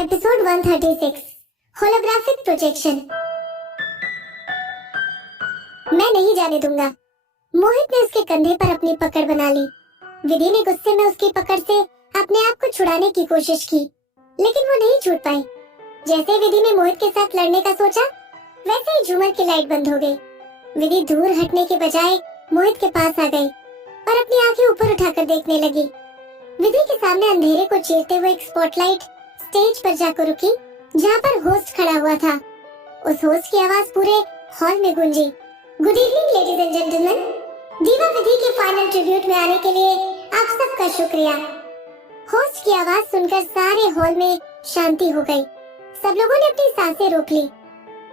Episode 136 holographic projection. मैं नहीं जाने दूंगा। मोहित ने उसके कंधे पर अपनी पकड़ बना ली। विधि ने गुस्से में उसकी पकड़ से अपने आप को छुड़ाने की कोशिश की, लेकिन वो नहीं छूट पाई। जैसे विधि ने मोहित के साथ लड़ने का सोचा, वैसे ही झूमर की लाइट बंद हो गई। विधि दूर हटने के बजाय मोहित के पास आ गई और अपनी आंखें ऊपर उठाकर देखने लगी। विधि के सामने अंधेरे को चीरते हुए एक स्पॉटलाइट स्टेज पर जाकर रुकी, जहाँ पर होस्ट खड़ा हुआ था। उस होस्ट की आवाज पूरे हॉल में गूंजी। Good evening ladies and gentleman, दीवा विधि के फाइनल ट्रिब्यूट में आने के लिए आप सबका शुक्रिया। होस्ट की आवाज सुनकर सारे हॉल में शांति हो गई। सब लोगों ने अपनी सांसें रोक ली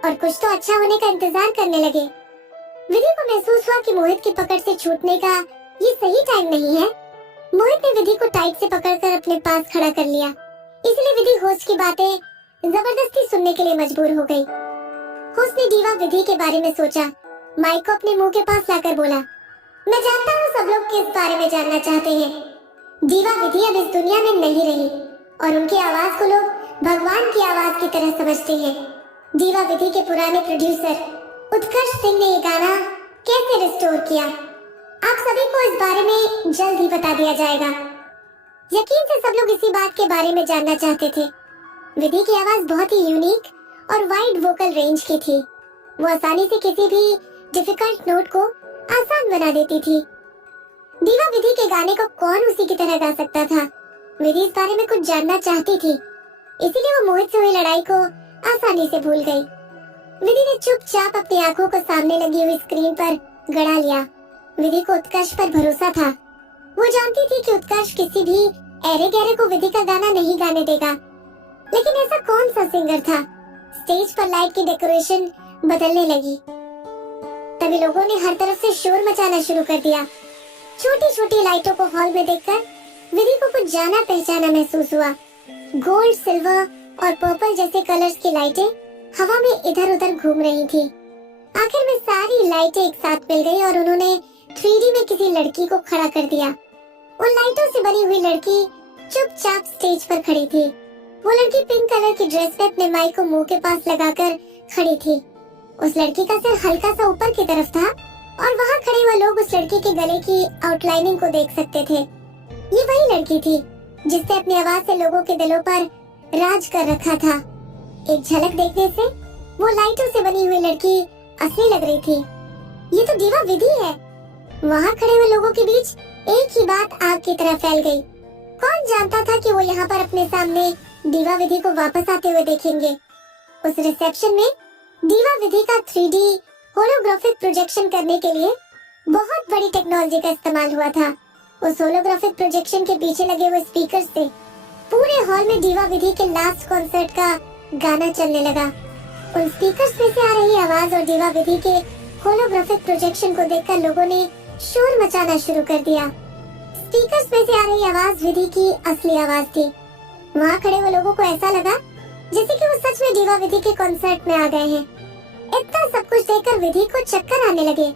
और कुछ तो अच्छा होने का इंतजार करने लगे। विधि को महसूस हुआ कि मोहित की पकड़ से छूटने का ये सही टाइम नहीं है। मोहित ने विधि को टाइट से पकड़कर अपने पास खड़ा कर लिया, इसलिए विधि होस्ट की बातें जबरदस्ती सुनने के लिए मजबूर हो गई। होस्ट ने दीवा विधि के बारे में सोचा, माइक को अपने मुंह के पास लाकर बोला, मैं जानता हूँ सब लोग किस बारे में जानना चाहते हैं। दीवा विधि अब इस दुनिया में नहीं रही और उनकी आवाज को लोग भगवान की आवाज की तरह समझते हैं। दीवा विधि के पुराने प्रोड्यूसर उत्कर्ष सिंह ने ये गाना कैसे रिस्टोर किया, आप सभी को इस बारे में जल्द ही बता दिया जाएगा। यकीन से सब लोग इसी बात के बारे में जानना चाहते थे। विधि की आवाज बहुत ही यूनिक और वाइड वोकल रेंज की थी। वो आसानी से किसी भी डिफिकल्ट नोट को आसान बना देती थी। दीवा विधि के गाने को कौन उसी की तरह गा सकता था? विधि इस बारे में कुछ जानना चाहती थी, इसीलिए वो मोहित से हुई लड़ाई को आसानी से भूल गई। विधि ने चुपचाप अपनी आंखों को सामने लगी हुई स्क्रीन पर गड़ा लिया। विधि को उत्कर्ष पर भरोसा था। वो जानती थी कि उत्कर्ष किसी भी ऐरे गहरे को विधि का गाना नहीं गाने देगा, लेकिन ऐसा कौन सा सिंगर था? स्टेज पर लाइट की डेकोरेशन बदलने लगी। तभी लोगों ने हर तरफ से शोर मचाना शुरू कर दिया। छोटी छोटी लाइटों को हॉल में देखकर विधि को कुछ जाना पहचाना महसूस हुआ। गोल्ड, सिल्वर और पर्पल जैसे कलर्स की लाइटें हवा में इधर उधर घूम रही थी। आखिर में सारी लाइटें एक साथ मिल गई और उन्होंने 3D में किसी लड़की को खड़ा कर दिया। उन लाइटों से बनी हुई लड़की चुपचाप स्टेज पर खड़ी थी। वो लड़की पिंक कलर की ड्रेस में अपने माइक को मुंह के पास लगाकर खड़ी थी। उस लड़की का सिर हल्का सा ऊपर की तरफ था और वहाँ खड़े हुए लोग उस लड़की के गले की आउटलाइनिंग को देख सकते थे। ये वही लड़की थी जिसने अपनी आवाज से लोगों के दिलों पर राज कर रखा था। एक झलक देखने से वो लाइटों से बनी हुई लड़की असली लग रही थी। ये तो दीवा विधि है। वहाँ खड़े हुए लोगों के बीच एक ही बात आग की तरह फैल गई। कौन जानता था कि वो यहाँ पर अपने सामने दीवा विधि को वापस आते हुए देखेंगे। उस रिसेप्शन में दीवा विधि का 3D होलोग्राफिक प्रोजेक्शन करने के लिए बहुत बड़ी टेक्नोलॉजी का इस्तेमाल हुआ था। उस होलोग्राफिक प्रोजेक्शन के पीछे लगे हुए स्पीकर से पूरे हॉल में दीवा विधि के लास्ट कॉन्सर्ट का गाना चलने लगा। उन स्पीकर्स में से आ रही आवाज और दीवा विधि के होलोग्राफिक प्रोजेक्शन को देखकर लोगों ने शोर मचाना शुरू कर दिया। स्पीकर्स में से आ रही आवाज विधि की असली आवाज थी। वहाँ खड़े हुए लोगों को ऐसा लगा जैसे कि वो सच में दीवा विधि के कॉन्सर्ट में आ गए हैं। इतना सब कुछ देखकर विधि को चक्कर आने लगे।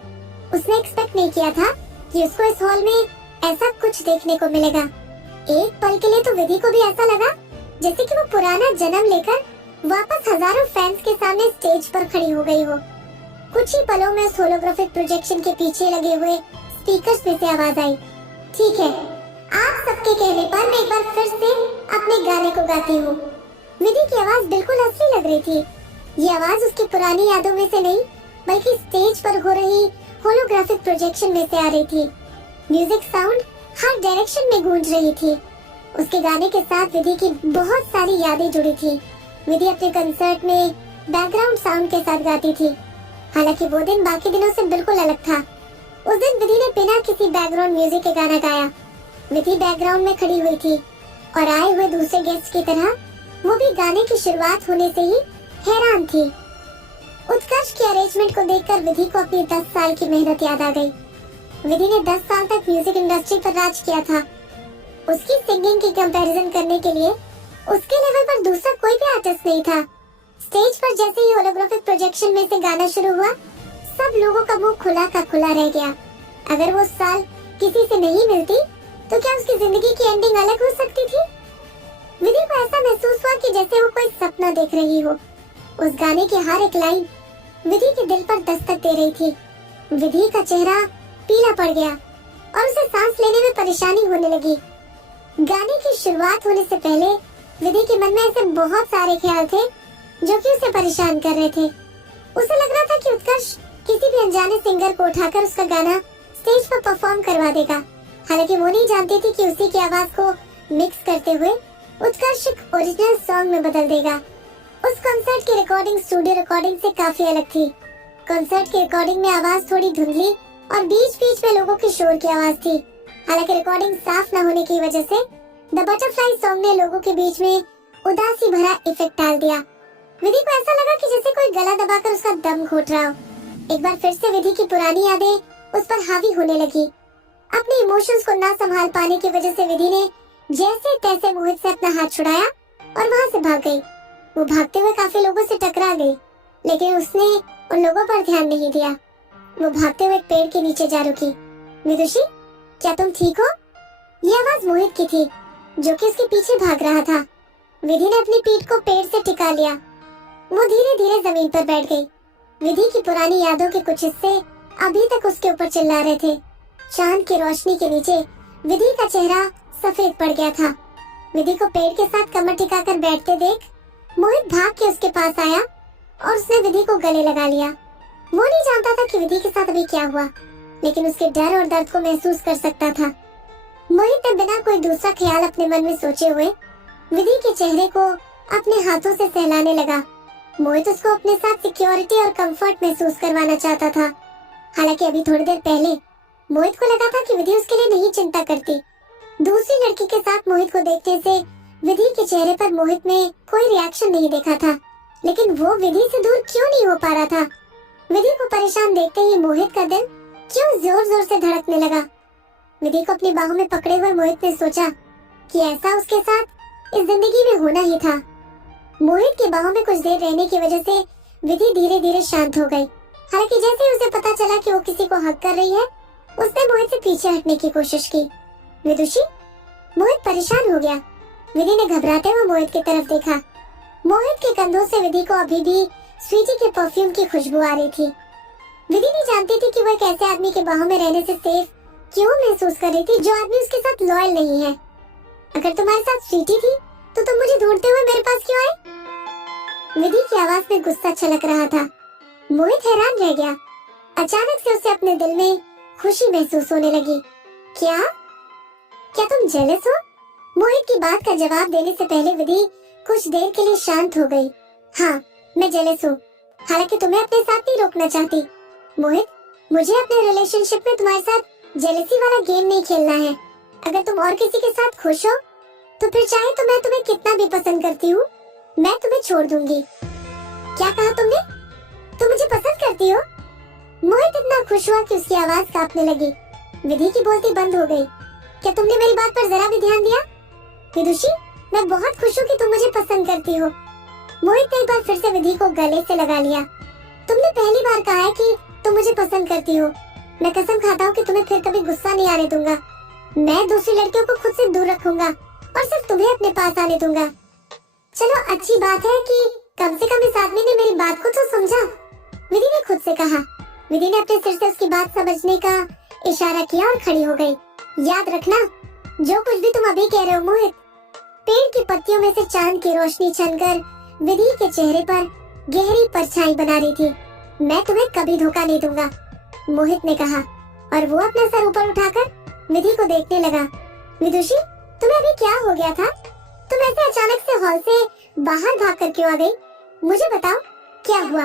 उसने एक्सपेक्ट नहीं किया था कि उसको इस हॉल में ऐसा कुछ देखने को मिलेगा। एक पल के लिए तो विधि को भी ऐसा लगा जैसे कि वो पुराना जन्म लेकर वापस हजारों फैंस के सामने स्टेज पर खड़ी हो गई हो। कुछ ही पलों में उस होलोग्राफिक प्रोजेक्शन के पीछे लगे हुए स्पीकर्स में से आवाज आई, ठीक है, आप सबके कहने पर मैं एक बार फिर से अपने गाने को गाती हूँ। विधि की आवाज बिल्कुल असली लग रही थी। ये आवाज उसकी पुरानी यादों में से नहीं, बल्कि स्टेज पर हो रही होलोग्राफिक प्रोजेक्शन में से आ रही थी। म्यूजिक साउंड हर डायरेक्शन में गूंज रही थी। उसके गाने के साथ विधि की बहुत सारी यादें जुड़ी थी। विधि अपने कंसर्ट में बैकग्राउंड साउंड के साथ गाती थी। हालांकि वो दिन बाकी दिनों से बिल्कुल अलग था। उस दिन विधि ने बिना किसी बैकग्राउंड म्यूजिक के गाना गाया। विधि बैकग्राउंड में खड़ी हुई थी और आए हुए दूसरे गेस्ट की तरह वो भी गाने की शुरुआत होने से ही हैरान थी। उत्कर्ष की अरेंजमेंट को देखकर विधि को अपनी 10 साल की मेहनत याद आ गई। विधि ने 10 साल तक म्यूजिक इंडस्ट्री पर राज किया था। उसकी सिंगिंग की कंपैरिजन करने के लिए उसके लेवल पर दूसरा कोई भी आर्टिस्ट नहीं था। स्टेज पर जैसे ही होलोग्राफिक प्रोजेक्शन में से गाना शुरू हुआ, सब लोगों का मुंह खुला का खुला रह गया। अगर वो उस साल किसी से नहीं मिलती तो क्या उसकी जिंदगी की एंडिंग अलग हो सकती थी? विधि को ऐसा महसूस हुआ कि जैसे वो कोई सपना देख रही हो। उस गाने की हर एक लाइन विधि के दिल पर दस्तक दे रही थी। विधि का चेहरा पीला पड़ गया और उसे सांस लेने में परेशानी होने लगी। गाने की शुरुआत होने से पहले विधि के मन में ऐसे बहुत सारे ख्याल थे जो कि उसे परेशान कर रहे थे। उसे लग रहा था कि उत्कर्ष किसी भी अनजाने सिंगर को उठाकर उसका गाना स्टेज पर परफॉर्म करवा देगा। हालांकि वो नहीं जानती थी कि उसी की आवाज को मिक्स करते हुए उत्कर्ष एक ओरिजिनल सॉन्ग में बदल देगा। उस कॉन्सर्ट की रिकॉर्डिंग स्टूडियो रिकॉर्डिंग से काफी अलग थी। कॉन्सर्ट की रिकॉर्डिंग में आवाज थोड़ी धुंधली और बीच बीच में लोगों के शोर की आवाज थी। हालांकि रिकॉर्डिंग साफ न होने की वजह से द बटरफ्लाई सॉन्ग ने लोगों के बीच में उदासी भरा इफेक्ट डाल दिया। विधि को ऐसा लगा कि जैसे कोई गला दबाकर उसका दम घोट रहा हो। एक बार फिर से विधि की पुरानी यादें उस पर हावी होने लगी। अपने इमोशंस को ना संभाल पाने की वजह से विधि ने जैसे तैसे मोहित से अपना हाथ छुड़ाया और वहाँ से भाग गई। वो भागते हुए काफी लोगों से टकरा गई, लेकिन उसने उन लोगों पर ध्यान नहीं दिया। वो भागते हुए एक पेड़ के नीचे जा रुकी। विदुषी, क्या तुम ठीक हो? ये आवाज मोहित की थी जो कि उसके पीछे भाग रहा था। विधि ने अपनी पीठ को पेड़ से टिका लिया। वो धीरे धीरे जमीन पर बैठ गई। विधि की पुरानी यादों के कुछ हिस्से अभी तक उसके ऊपर चिल्ला रहे थे। चांद की रोशनी के नीचे विधि का चेहरा सफेद पड़ गया था। विधि को पेड़ के साथ कमर टिकाकर बैठते देख मोहित भाग के उसके पास आया और उसने विधि को गले लगा लिया। वो नहीं जानता था कि विधि के साथ अभी क्या हुआ, लेकिन उसके डर और दर्द को महसूस कर सकता था। मोहित ने बिना कोई दूसरा ख्याल अपने मन में सोचे हुए विधि के चेहरे को अपने हाथों से सहलाने लगा। मोहित उसको अपने साथ सिक्योरिटी और कंफर्ट महसूस करवाना चाहता था। हालांकि अभी थोड़ी देर पहले मोहित को लगा था कि विधि उसके लिए नहीं चिंता करती। दूसरी लड़की के साथ मोहित को देखने से विधि के चेहरे पर मोहित ने कोई रिएक्शन नहीं देखा था, लेकिन वो विधि से दूर क्यों नहीं हो पा रहा था। विधि को परेशान देखते ही मोहित का दिल क्यों जोर जोर से धड़कने लगा। विधि को अपनी बाहों में पकड़े हुए मोहित ने सोचा कि ऐसा उसके साथ इस जिंदगी में होना ही था। मोहित की बाहों में कुछ देर रहने की वजह से विधि धीरे धीरे शांत हो गई। हालांकि जैसे ही उसे पता चला कि वो किसी को हक कर रही है, उसने मोहित से पीछे हटने की कोशिश की। विदुषी, मोहित परेशान हो गया। विधि ने घबराते हुए मोहित की तरफ देखा। मोहित के कंधों से विधि को अभी भी स्वीटी के परफ्यूम की खुशबू आ रही थी। विधि नहीं जानती थी कि वो एक ऐसे आदमी के बाहों में रहने से सेफ क्यों महसूस कर रही थी जो आदमी उसके साथ लॉयल नहीं है। अगर तुम्हारे साथ स्वीटी थी तो तुम मुझे ढूंढते हुए मेरे पास क्यों आए? विधि की आवाज में गुस्सा छलक रहा था। मोहित हैरान रह गया। अचानक से उसे अपने दिल में खुशी महसूस होने लगी। क्या तुम जेलस हो? मोहित की बात का जवाब देने से पहले विधि कुछ देर के लिए शांत हो गई। हाँ, मैं जेलस हूँ। हालांकि तुम्हें अपने साथ नहीं रोकना चाहती। मोहित, मुझे अपने रिलेशनशिप में तुम्हारे साथ जेलसी वाला गेम नहीं खेलना है। अगर तुम और किसी के साथ खुश हो तो फिर चाहे तो मैं तुम्हें कितना भी पसंद करती हूँ, मैं तुम्हें छोड़ दूंगी। क्या कहा तुमने? तुम मुझे पसंद करती हो? मोहित इतना खुश हुआ कि उसकी आवाज कांपने लगी। विधि की बोलती बंद हो गई। क्या तुमने मेरी बात पर जरा भी ध्यान दिया? विदुषी, मैं बहुत खुश हूँ कि तुम मुझे पसंद करती हो। मोहित ने एक बार फिर से विधि को गले से लगा लिया। तुमने पहली बार कहा है कि तुम मुझे पसंद करती हो। मैं कसम खाता हूँ कि तुम्हें फिर कभी गुस्सा नहीं आने दूंगा। मैं दूसरी लड़कियों को खुद से दूर रखूंगा और सिर्फ तुम्हें अपने पास आने दूंगा। चलो, अच्छी बात है कि कम से कम इस आदमी ने मेरी बात को तो समझा, विधि ने खुद से कहा। विधि ने अपने सिर से उसकी बात समझने का इशारा किया और खड़ी हो गई। याद रखना, जो कुछ भी तुम अभी कह रहे हो मोहित। पेड़ की पत्तियों में से चांद की रोशनी छनकर विधि के चेहरे पर गहरी परछाई बना रही थी। मैं तुम्हें कभी धोखा नहीं दूंगा, मोहित ने कहा और वो अपना सर ऊपर उठाकर विधि को देखने लगा। विदुषी, तुम्हें अभी क्या हो गया था? तुम ऐसे अचानक से हॉल से बाहर भाग कर क्यों आ गई? मुझे बताओ, क्या हुआ?